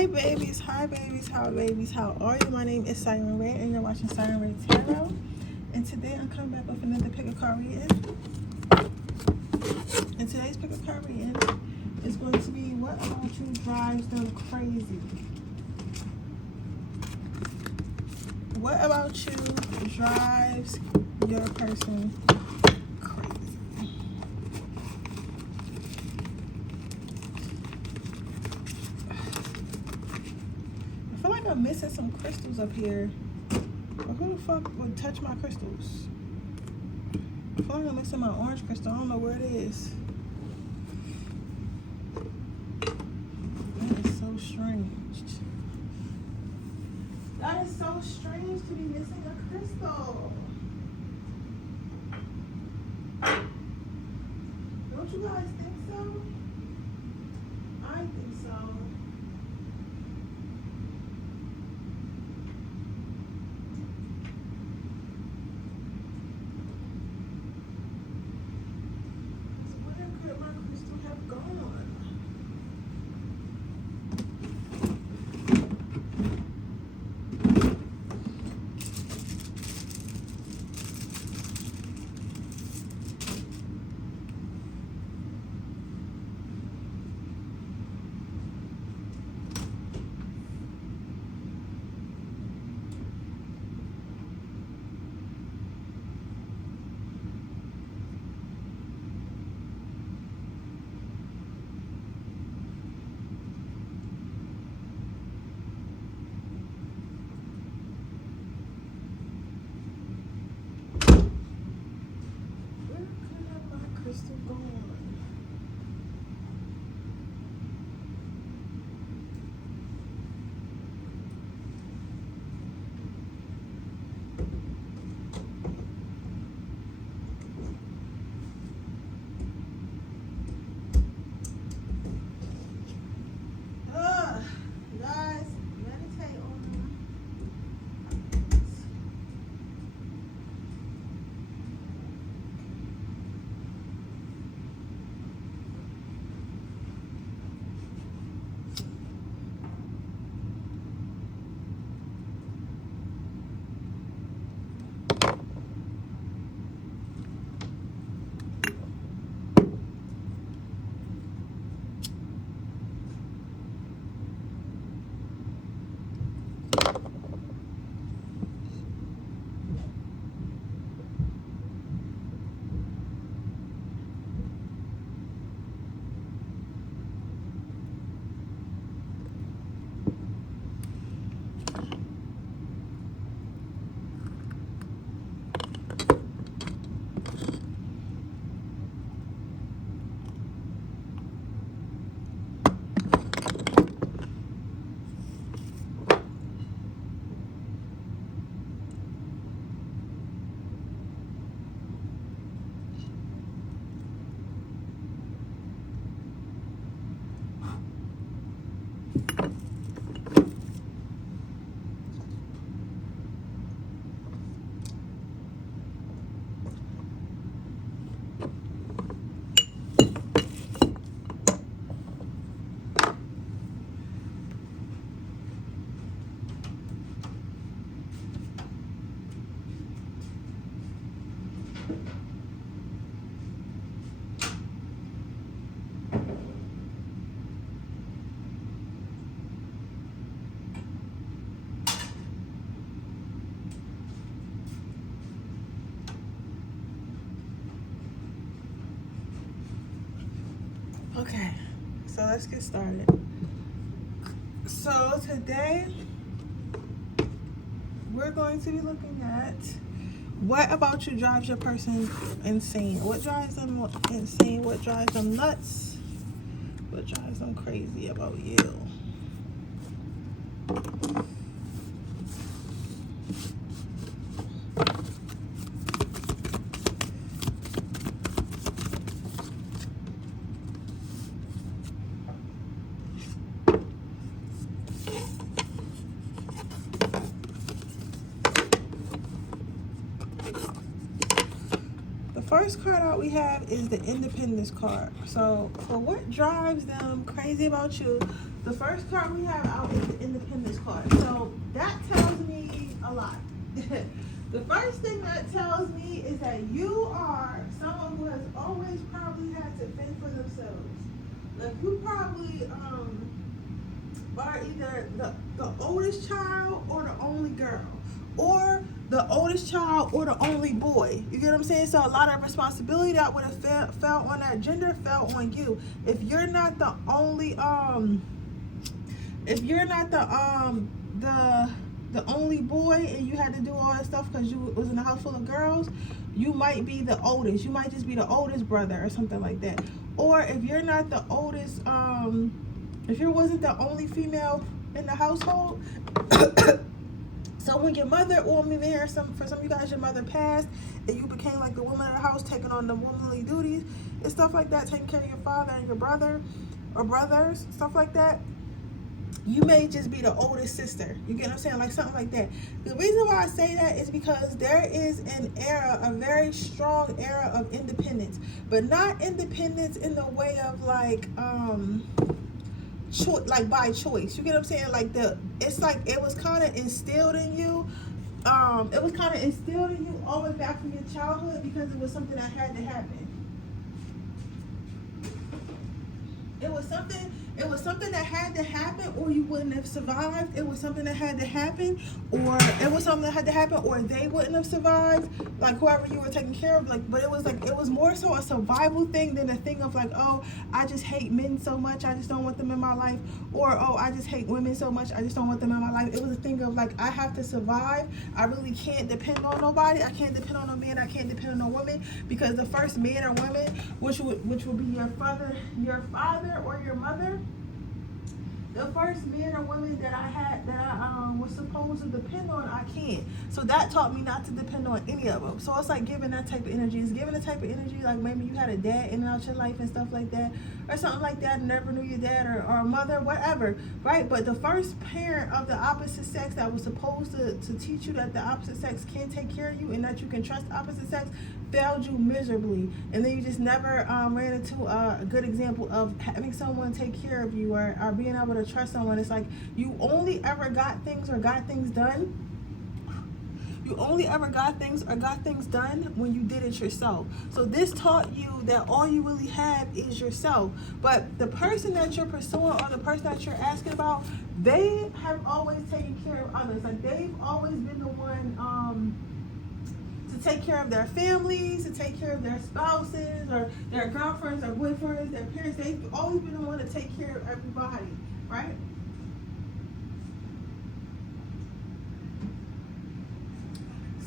Hi babies, how are you? My name is Siren Ray and you're watching Siren Ray Tarot. And today I'm coming back with another pick a card reading. And today's pick a card reading is going to be what about you drives them crazy? What about you drives your person crazy? I feel like I'm missing some crystals up here. But who the fuck would touch my crystals? I feel like I'm missing my orange crystal. I don't know where it is. That is so strange. That is so strange to be missing a crystal. Don't you guys think so? I think so. Where could my crystal have gone? Crystal gone. You guys, meditate on them. Okay, so let's get started. So today we're going to be looking at what about you drives your person insane? What drives them insane? What drives them nuts? What drives them crazy about you? First card out we have is the Independence card. So for what drives them crazy about you, The first card we have out is the Independence card. So that tells me a lot. The first thing that tells me is that you are someone who has always probably had to fend for themselves. Like you probably are either the oldest child or the only girl, or the oldest child or the only boy. You get what I'm saying? So a lot of responsibility that would have fell on that gender fell on you. If you're not the only if you're not the only boy and you had to do all that stuff because you was in a house full of girls, you might be the oldest. You might just be the oldest brother or something like that. Or if you're not the oldest, if you wasn't the only female in the household, so when your mother, or maybe for some of you guys, your mother passed and you became like the woman of the house, taking on the womanly duties and stuff like that, taking care of your father and your brother or brothers, stuff like that. You may just be the oldest sister. You get what I'm saying? Like something like that. The reason why I say that is because there is an era, a very strong era of independence, but not independence in the way of like like by choice. You get what I'm saying? Like it's like it was kind of instilled in you. It was kind of instilled in you all the way back from your childhood because it was something that had to happen. It was something that had to happen, or you wouldn't have survived. It was something that had to happen, or it was something that had to happen, or they wouldn't have survived. Like whoever you were taking care of, like, but it was more so a survival thing than a thing of like, oh, I just hate men so much, I just don't want them in my life, or oh, I just hate women so much, I just don't want them in my life. It was a thing of like, I have to survive. I really can't depend on nobody. I can't depend on a man. I can't depend on a woman, because the first man or woman, which would be your father or your mother. The first man or woman that I was supposed to depend on, I can't. So that taught me not to depend on any of them. So it's like giving that type of energy. It's giving the type of energy like maybe you had a dad in and out your life and stuff like that, or something like that, never knew your dad or a mother, whatever, right? But the first parent of the opposite sex that was supposed to teach you that the opposite sex can take care of you and that you can trust the opposite sex failed you miserably, and then you just never ran into a good example of having someone take care of you or being able to trust someone. It's like you only ever got things done. You only ever got things done when you did it yourself. So this taught you that all you really have is yourself. But the person that you're pursuing or the person that you're asking about, they have always taken care of others. Like they've always been the one to take care of their families, to take care of their spouses or their girlfriends or boyfriends, their parents. They've always been the one to take care of everybody, right?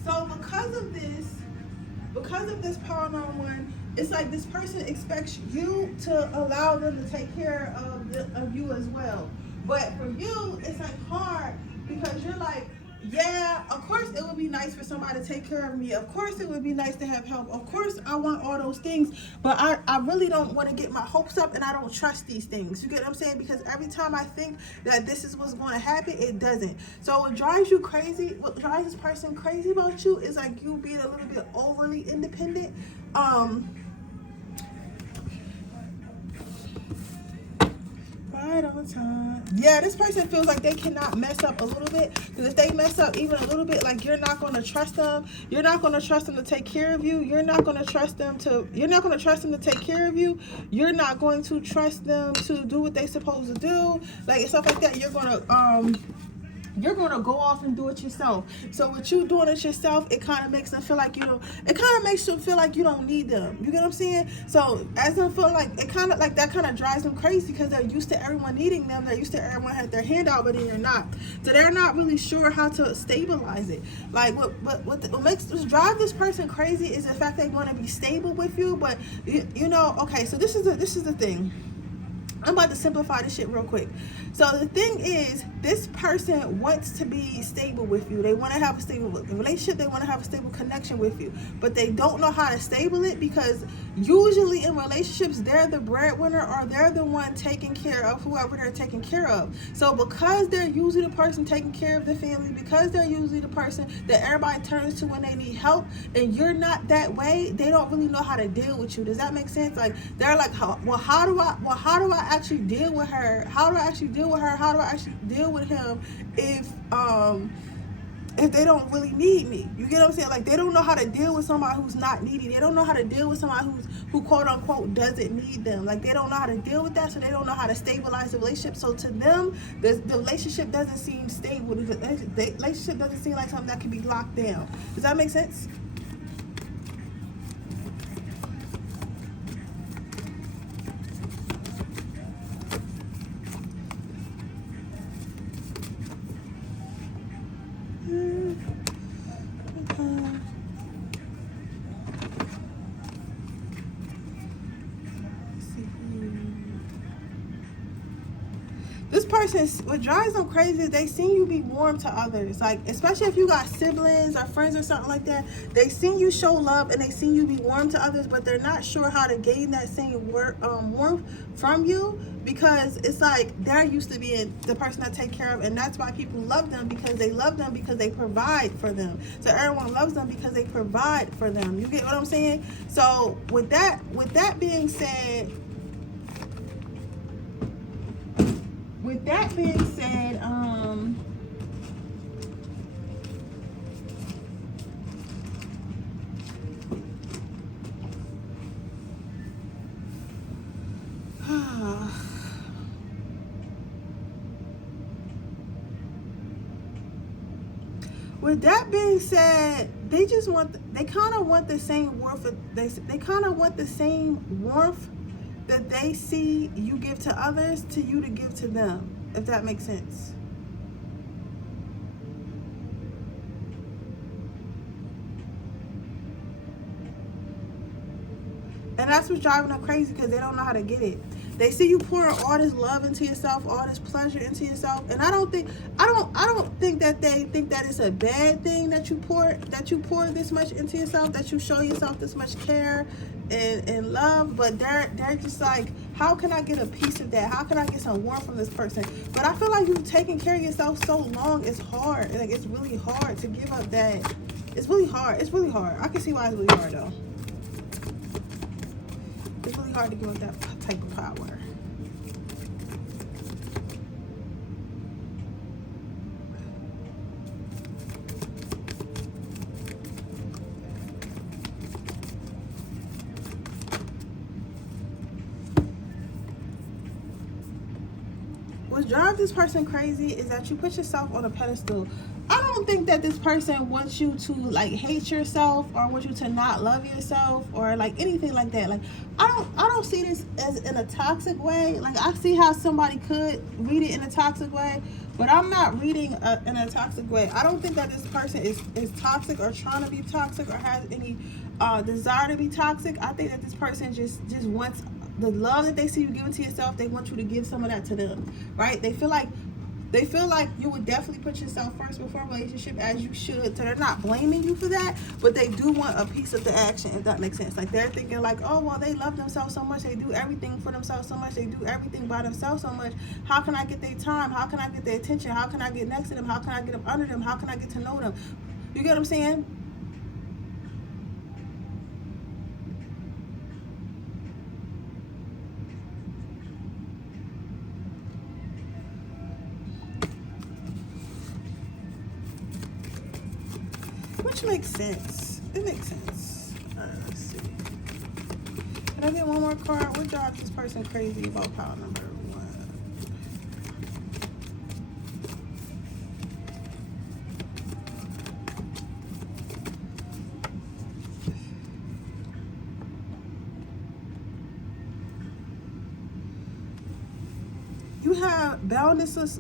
So because of this power one, it's like this person expects you to allow them to take care of you as well. But for you, it's like hard because you're like, yeah, of course it would be nice for somebody to take care of me. Of course it would be nice to have help. Of course I want all those things, but I really don't want to get my hopes up, and I don't trust these things. You get what I'm saying? Because every time I think that this is what's going to happen, it doesn't. So what drives you crazy, what drives this person crazy about you is like you being a little bit overly independent. Right on time. Yeah, this person feels like they cannot mess up a little bit, because if they mess up even a little bit, like you're not going to trust them. You're not going to trust them to take care of you. You're not going to trust them to take care of you. You're not going to trust them to do what they're supposed to do, like stuff like that. You're going to go off and do it yourself. So with you doing it yourself, it kind of makes them feel like you don't need them. You get what I'm saying? So as them feel like it kind of like that kind of drives them crazy, because they're used to everyone needing them. They're used to everyone had their hand out, but then you're not. So they're not really sure how to stabilize it. Like what makes drive this person crazy is the fact they want to be stable with you. But you know, okay, so this is the thing. I'm about to simplify this shit real quick. So the thing is, this person wants to be stable with you. They want to have a stable relationship. They want to have a stable connection with you. But they don't know how to stable it, because usually in relationships, they're the breadwinner or they're the one taking care of whoever they're taking care of. So because they're usually the person taking care of the family, because they're usually the person that everybody turns to when they need help, and you're not that way, they don't really know how to deal with you. Does that make sense? Like they're like, how do I actually deal with her? How do I actually deal with her? How do I actually deal with him if they don't really need me? You get what I'm saying? Like, they don't know how to deal with somebody who's not needy. They don't know how to deal with somebody who quote unquote doesn't need them. Like, they don't know how to deal with that, so they don't know how to stabilize the relationship. So to them, the relationship doesn't seem stable. The relationship doesn't seem like something that can be locked down. Does that make sense? This person, what drives them crazy is they see you be warm to others. Like, especially if you got siblings or friends or something like that, they see you show love and they see you be warm to others, but they're not sure how to gain that same warmth from you, because it's like they're used to being the person that take care of, and that's why people love them, because they provide for them. So everyone loves them because they provide for them. You get what I'm saying? So with that being said, with that being said, they kind of want the same warmth. They kind of want the same warmth that they see you give to others to you to give to them, if that makes sense. And that's what's driving them crazy, because they don't know how to get it. They see you pouring all this love into yourself, all this pleasure into yourself, and I don't think that they think that it's a bad thing that you pour this much into yourself, that you show yourself this much care and love. But they're just like, how can I get a piece of that? How can I get some warmth from this person? But I feel like you've taken care of yourself so long, it's hard. Like, it's really hard to give up that. It's really hard. I can see why it's really hard though. It's really hard to give up that type of power. What drives this person crazy is that you put yourself on a pedestal. I don't think that this person wants you to like hate yourself or wants you to not love yourself or like anything like that. Like, I don't see this as in a toxic way. Like, I see how somebody could read it in a toxic way, but I'm not reading in a toxic way. I don't think that this person is toxic or trying to be toxic or has any desire to be toxic. I think that this person just wants the love that they see you giving to yourself. They want you to give some of that to them, right? They feel like you would definitely put yourself first before a relationship, as you should. So they're not blaming you for that, but they do want a piece of the action, if that makes sense. Like, they're thinking like, oh, well, they love themselves so much. They do everything for themselves so much. They do everything by themselves so much. How can I get their time? How can I get their attention? How can I get next to them? How can I get them under them? How can I get to know them? You get what I'm saying? Which makes sense. It makes sense. Let's see. Can I get one more card? What drives this person crazy about pile number 1? You have boundless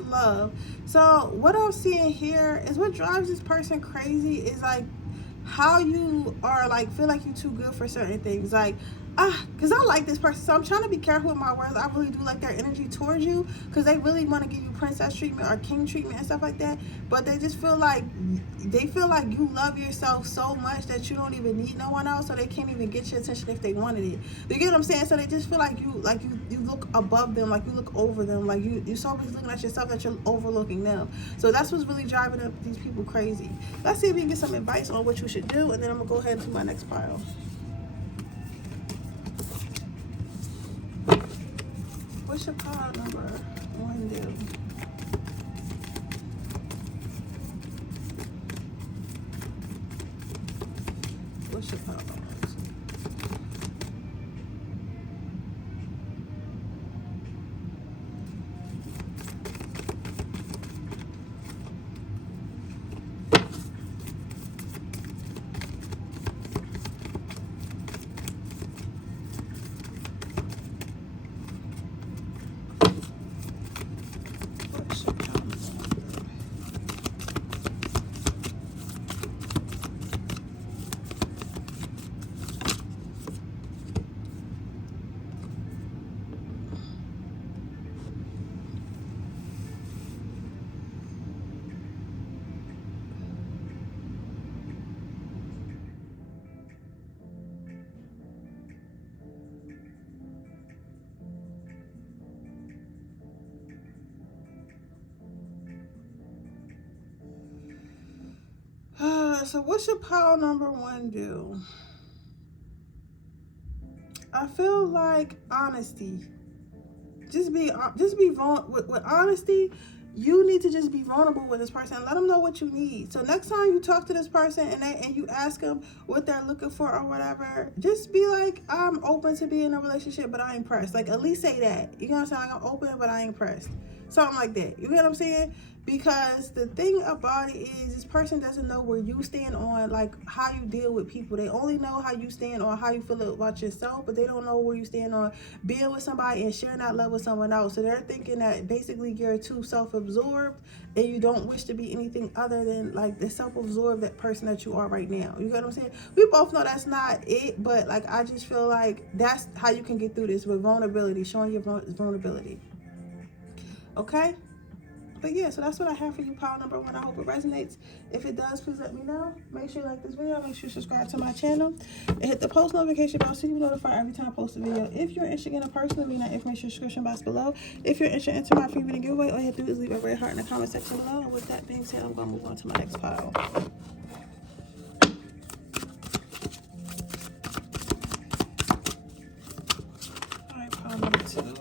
love. So what I'm seeing here is what drives this person crazy is like how you are like feel like you're too good for certain things. Like, because I like this person, so I'm trying to be careful with my words. I really do like their energy towards you, because they really want to give you princess treatment or king treatment and stuff like that, but they just feel like you love yourself so much that you don't even need no one else, so they can't even get your attention if they wanted it. You get what I'm saying? So they just feel like you look above them, like you look over them, like you're so always looking at yourself that you're overlooking them. So that's what's really driving up these people crazy. Let's see if we can get some advice on what you should do, and then I'm gonna go ahead and do my next pile. What's your pile number one do? What's your pile number? So what's your pile number one do? I feel like honesty. Just be vulnerable with honesty. You need to just be vulnerable with this person and let them know what you need. So next time you talk to this person and you ask them what they're looking for or whatever, just be like, I'm open to be in a relationship, but I ain't pressed. Like, at least say that. You know what I'm saying? Like, I'm open, but I ain't pressed. Something like that. You know what I'm saying? Because the thing about it is, this person doesn't know where you stand on, like, how you deal with people. They only know how you stand on how you feel about yourself, but they don't know where you stand on being with somebody and sharing that love with someone else. So they're thinking that basically you're too self-absorbed and you don't wish to be anything other than, like, the self-absorbed that person that you are right now. You get what I'm saying? We both know that's not it, but, like, I just feel like that's how you can get through this, with vulnerability, showing your vulnerability. Okay? But yeah, so that's what I have for you, pile number one. I hope it resonates. If it does, please let me know. Make sure you like this video. Make sure you subscribe to my channel. And hit the post notification bell so you can be notified every time I post a video. If you're interested in a person, leave that information in the description box below. If you're interested in entering my free video giveaway, all you have to do is leave a red heart in the comment section below. And with that being said, I'm going to move on to my next pile. All right, pile number two.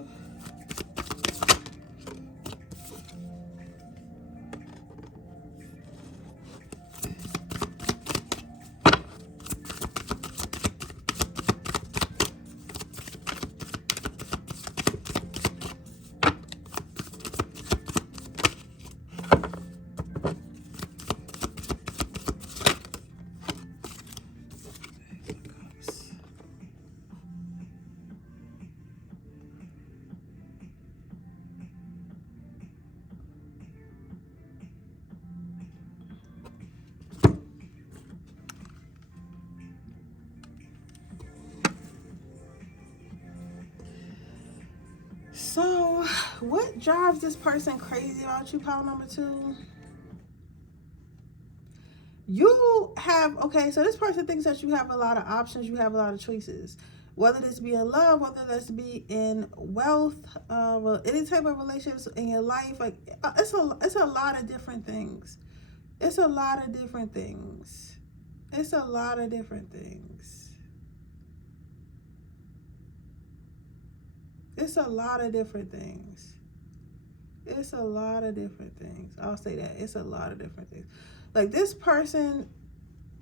So, what drives this person crazy about you, pile number two? You have, okay, so this person thinks that you have a lot of options, you have a lot of choices. Whether this be in love, whether this be in wealth, well, any type of relationships in your life, like, it's a lot of different things. It's a lot of different things. It's a lot of different things. It's a lot of different things. It's a lot of different things. I'll say that. It's a lot of different things. Like, this person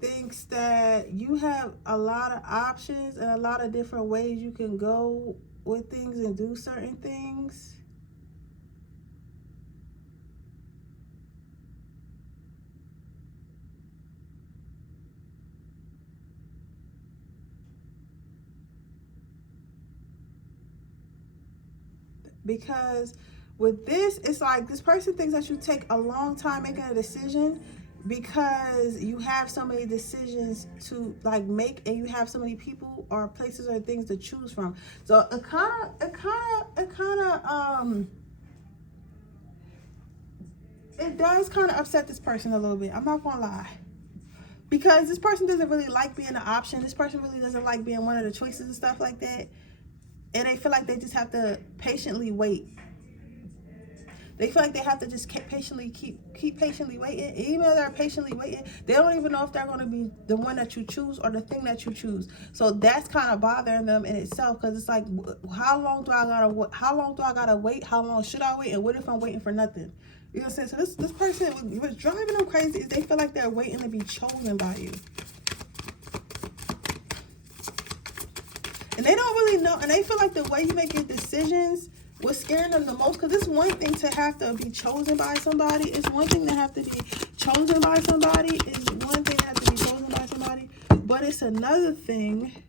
thinks that you have a lot of options and a lot of different ways you can go with things and do certain things. Because with this, it's like this person thinks that you take a long time making a decision because you have so many decisions to, like, make, and you have so many people or places or things to choose from. So it does kind of upset this person a little bit. I'm not gonna lie. Because this person doesn't really like being an option. This person really doesn't like being one of the choices and stuff like that. And they feel like they just have to patiently wait. They feel like they have to just keep patiently waiting. Even though they're patiently waiting, they don't even know if they're going to be the one that you choose or the thing that you choose. So that's kind of bothering them in itself, because it's like, how long do I gotta wait? How long should I wait? And what if I'm waiting for nothing? You know what I'm saying? So this person, what's driving them crazy is they feel like they're waiting to be chosen by you. And they don't really know, and they feel like the way you make your decisions, what's scaring them the most, because it's one thing to have to be chosen by somebody. It's one thing to have to be chosen by somebody. It's one thing to have to be chosen by somebody. But it's another thing.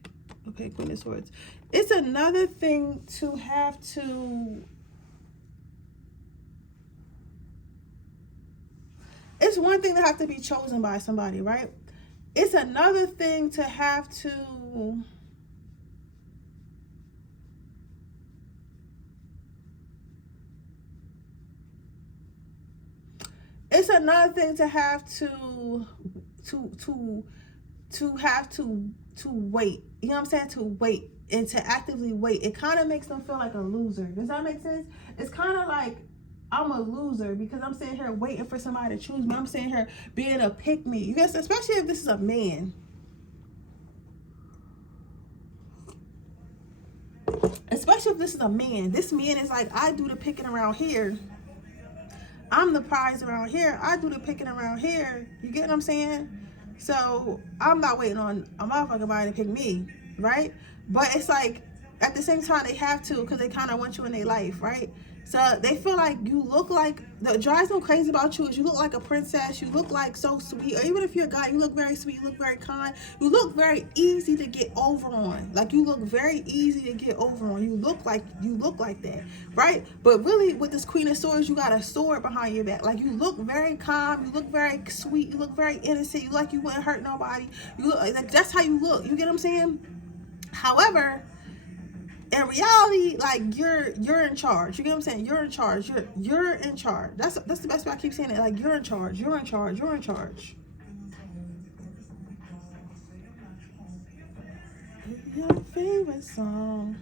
Okay, Queen of Swords. It's another thing to have to. It's one thing to have to be chosen by somebody, right? It's another thing to have to. It's another thing to have to wait. You know what I'm saying? To wait and to actively wait. It kind of makes them feel like a loser. Does that make sense? It's kind of like, I'm a loser because I'm sitting here waiting for somebody to choose me. I'm sitting here being a pick me. You guys, especially if this is a man. Especially if this is a man. This man is like, I do the picking around here. I'm the prize around here. I do the picking around here. You get what I'm saying? So I'm not waiting on a motherfucking body to pick me, right? But it's like, at the same time, they have to, because they kind of want you in their life, right? So they feel like you look like, what drives them crazy about you is you look like a princess. You look like so sweet. Or even if you're a guy, you look very sweet. You look very kind. You look very easy to get over on. Like, you look very easy to get over on. You look like that, right? But really, with this Queen of Swords, you got a sword behind your back. Like, you look very calm. You look very sweet. You look very innocent. You look like you wouldn't hurt nobody. You look like that's how you look. You get what I'm saying? However, in reality, like, you're in charge. You get what I'm saying? You're in charge. You're in charge. That's the best way I keep saying it. Like, you're in charge. You're in charge. You're in charge. Your favorite song.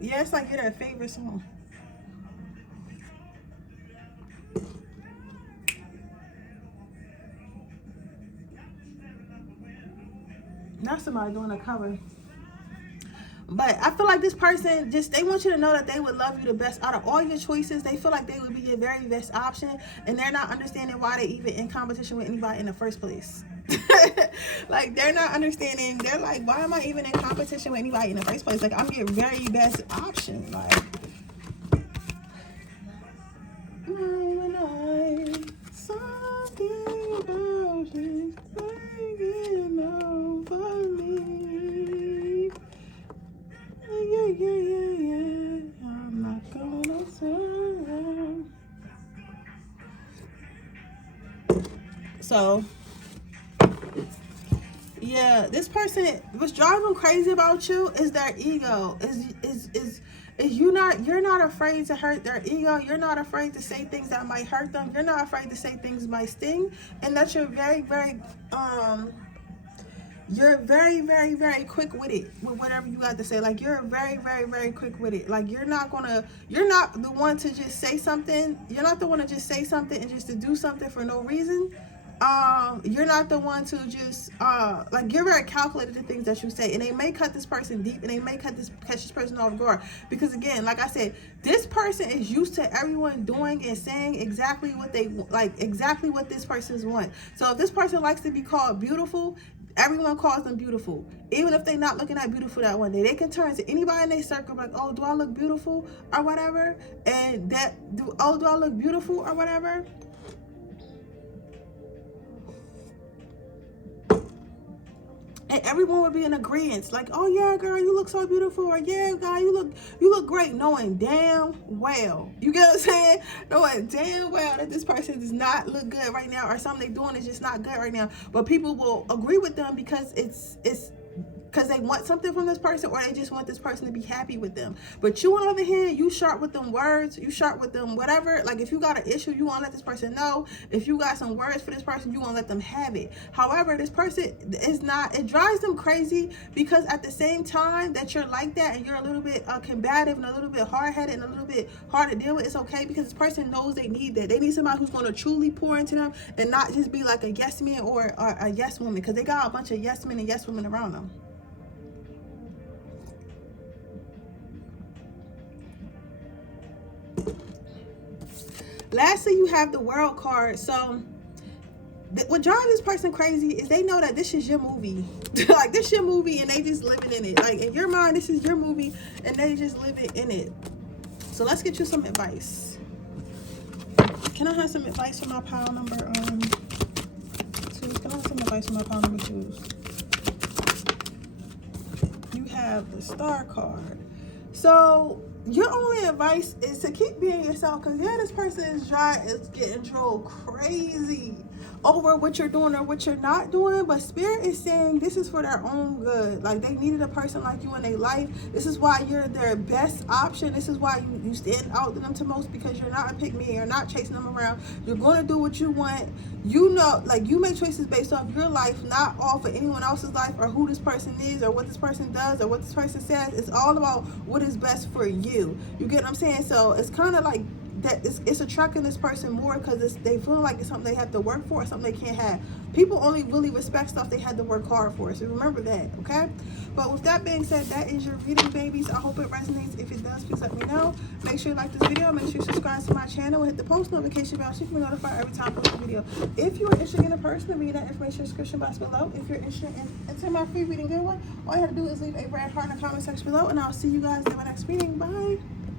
Yeah, it's like you're their favorite song. Not somebody doing a cover. But I feel like this person, they want you to know that they would love you the best. Out of all your choices, they feel like they would be your very best option. And they're not understanding why they even in competition with anybody in the first place. Like, they're not understanding. They're like, why am I even in competition with anybody in the first place? Like, I'm your very best option. Like, something about you taking over me. Yeah. I'm not gonna turn. So, yeah, this person, what's driving them crazy about you is their ego. Is you're not afraid to hurt their ego. You're not afraid to say things that might hurt them. You're not afraid to say things might sting, and that you're very very quick with it, with whatever you got to say. Like, you're very quick with it. Like, you're not the one to just say something. You're not the one to just say something and just to do something for no reason. You're not the one to just like, you're very calculated to things that you say, and they may cut this person deep, and they may catch this person off guard, because again, like I said, this person is used to everyone doing and saying exactly what they like, exactly what this person's want. So if this person likes to be called beautiful, everyone calls them beautiful, even if they're not looking at beautiful that one day. They can turn to anybody in their circle like, oh, do I look beautiful or whatever, and do I look beautiful or whatever. And everyone would be in agreement, like, oh yeah, girl, you look so beautiful, or yeah, guy, you look great, knowing damn well, you get what I'm saying, knowing damn well that this person does not look good right now, or something they're doing is just not good right now, but people will agree with them because it's because they want something from this person, or they just want this person to be happy with them. But you, on the other hand, you sharp with them words, you sharp with them whatever. Like if you got an issue, you want to let this person know. If you got some words for this person, you want to let them have it. However, this person is not, it drives them crazy, because at the same time that you're like that and you're a little bit combative and a little bit hard-headed and a little bit hard to deal with, it's okay, because this person knows they need that. They need somebody who's going to truly pour into them and not just be like a yes man or a yes woman, because they got a bunch of yes men and yes women around them. Lastly, you have the World card. So what drives this person crazy is they know that this is your movie. Like this your movie and they just living in it. Like in your mind, this is your movie and they just living in it. So let's get you some advice. Can I have some advice for my pile number 2? Can I have some advice for my pile number 2s? You have the Star card. So your only advice is to keep being yourself, because yeah, this person is getting drove crazy over what you're doing or what you're not doing, but Spirit is saying this is for their own good. Like they needed a person like you in their life. This is why you're their best option. This is why you stand out to them to most, because you're not a pick me. You're not chasing them around. You're going to do what you want. You know, like you make choices based off your life, not off of anyone else's life or who this person is or what this person does or what this person says. It's all about what is best for you. You get what I'm saying? So it's kind of like that it's attracting this person more because they feel like it's something they have to work for or something they can't have. People only really respect stuff they had to work hard for. So remember that, okay? But with that being said, that is your reading, babies. I hope it resonates. If it does, please let me know. Make sure you like this video. Make sure you subscribe to my channel and hit the post notification bell so you can be notified every time I post a video. If you are interested in a person, read that information in the description box below. If you're interested in entering my free reading giveaway, all you have to do is leave a red heart in the comment section below, and I'll see you guys in my next reading. Bye.